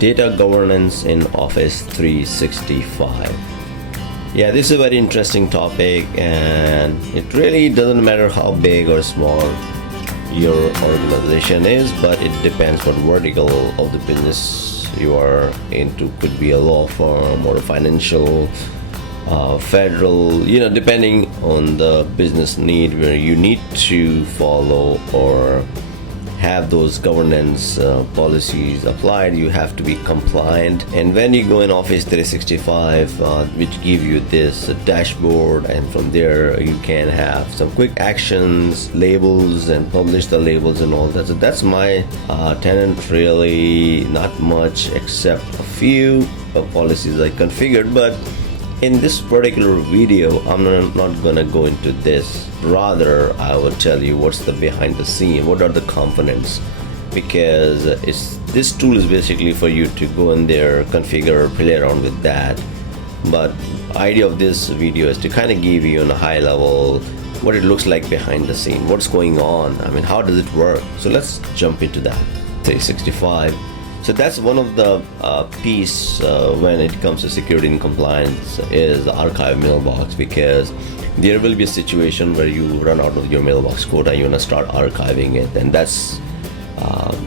Data governance in Office 365. Yeah, this is a very interesting topic, and it really doesn't matter how big or small your organization is, but it depends what vertical of the business you are into. Could be a law firm or a financial, federal, depending on the business need, where you need to follow or have those governance policies applied. You have to be compliant. And when you go in Office 365, which give you this dashboard, and from there you can have some quick actions, labels, and publish the labels and all that. So that's my tenant. Really not much except a few policies I configured, but in this particular video, I'm not gonna go into this. Rather, I will tell you what's the behind the scene, what are the components, because this tool is basically for you to go in there, configure, play around with that. But idea of this video is to kind of give you on a high level what it looks like behind the scene, what's going on. I mean, how does it work? So let's jump into that. 365. So that's one of the piece when it comes to security and compliance is the archive mailbox, because there will be a situation where you run out of your mailbox quota, you want to start archiving it, and that's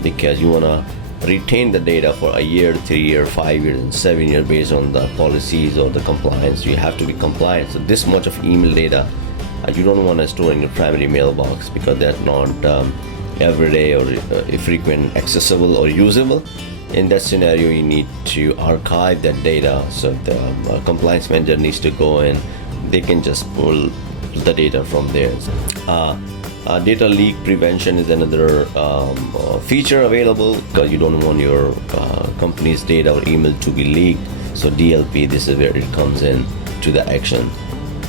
because you want to retain the data for a year, 3 year, 5 years, and 7 years based on the policies or the compliance. You have to be compliant. So this much of email data you don't want to store in your primary mailbox, because that's not everyday or frequent accessible or usable. In that scenario, you need to archive that data. So the compliance manager needs to go in, they can just pull the data from there. Data leak prevention is another feature available, because you don't want your company's data or email to be leaked. So DLP, this is where it comes in to the action.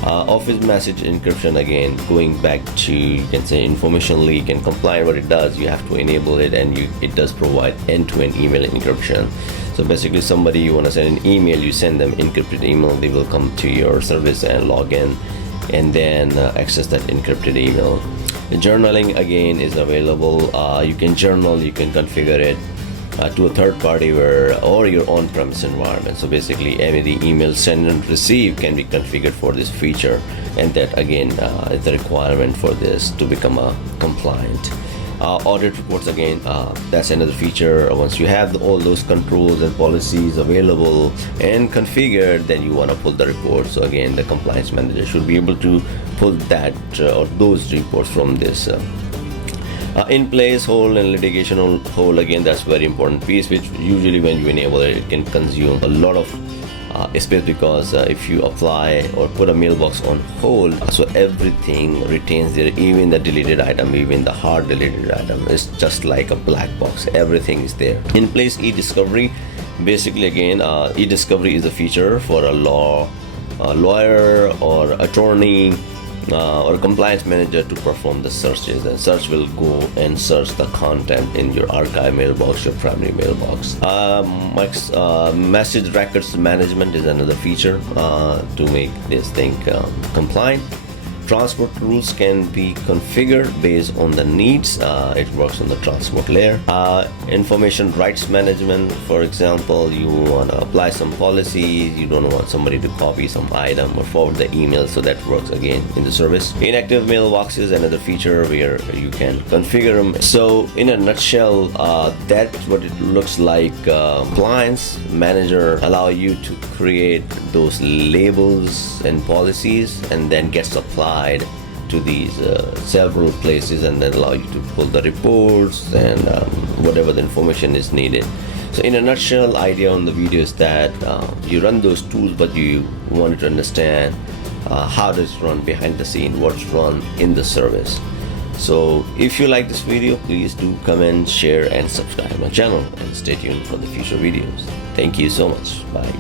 Office message encryption, again going back to, you can say, information leak and compliant. What it does, you have to enable it, and it does provide end-to-end email encryption. So basically, somebody you want to send an email, you send them encrypted email, they will come to your service and log in and then access that encrypted email. The journaling again is available. You can journal, you can configure it to a third party or your on-premise environment. So basically, any email send and receive can be configured for this feature, and that again is the requirement for this to become compliant. Audit reports, again, that's another feature. Once you have all those controls and policies available and configured, then you want to pull the report. So again, the compliance manager should be able to pull that or those reports from this. In place hold and litigation hold, again, that's very important piece, which usually when you enable it, it can consume a lot of space, because if you apply or put a mailbox on hold, so everything retains there, even the deleted item, even the hard deleted item. It's just like a black box, everything is there. In place e-discovery, basically again, e-discovery is a feature for a lawyer or attorney or a compliance manager to perform the searches, and search will go and search the content in your archive mailbox, your primary mailbox. Message records management is another feature to make this thing compliant. Transport rules can be configured based on the needs. It works on the transport layer. Information rights management, for example, you want to apply some policies, you don't want somebody to copy some item or forward the email, so that works again in the service. Inactive mailboxes, another feature where you can configure them. So in a nutshell, that's what it looks like. Compliance manager allow you to create those labels and policies, and then gets applied to these several places, and then allow you to pull the reports and whatever the information is needed. So in a nutshell, idea on the video is that you run those tools, but you wanted to understand how does it run behind the scene, what's run in the service. So if you like this video, please do comment, share, and subscribe my channel, and stay tuned for the future videos. Thank you so much. Bye.